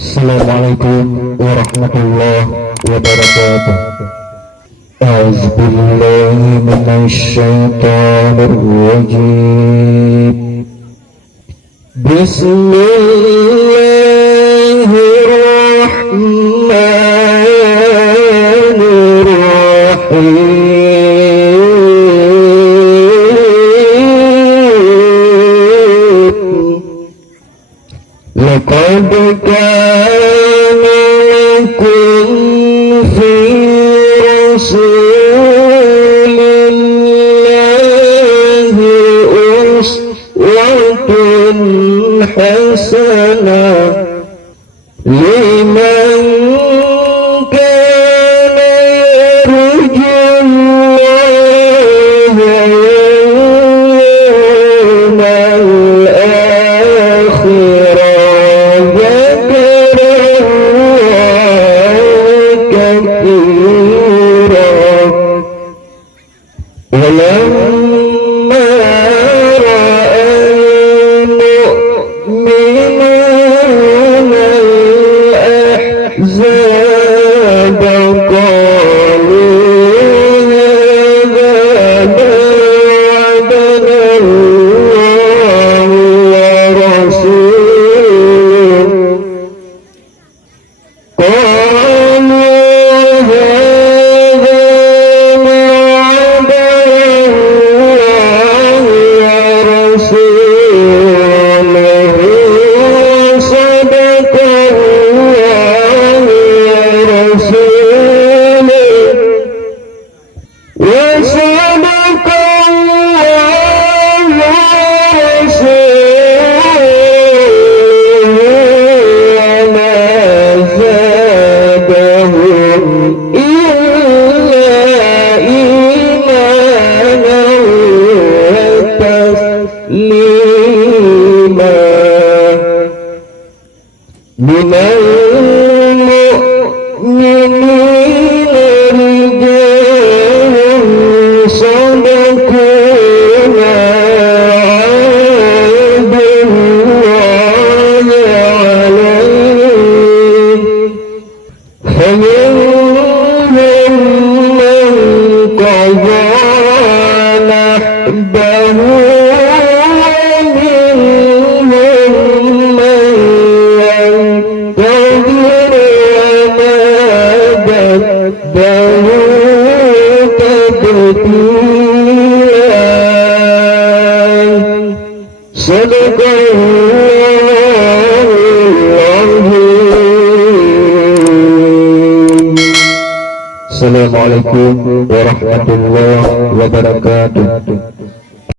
Assalamualaikum warahmatullahi wabarakatuh. A'udzu billahi minasy syaithanir rajim. Bismillahirrahmanirrahim. Laqad kana lakum fi rasulillahi uswatun hasanah liman kana yarjullaha wal yawmal akhir. ولما رأى المؤمنون الأحزاب قالوا هذا ما وعدنا الله ورسوله من المؤمنين رجال صدقوا ما عاهدوا الله عليه فمنهم من قضى نحبه Assalamualaikum warahmatullahi wabarakatuh.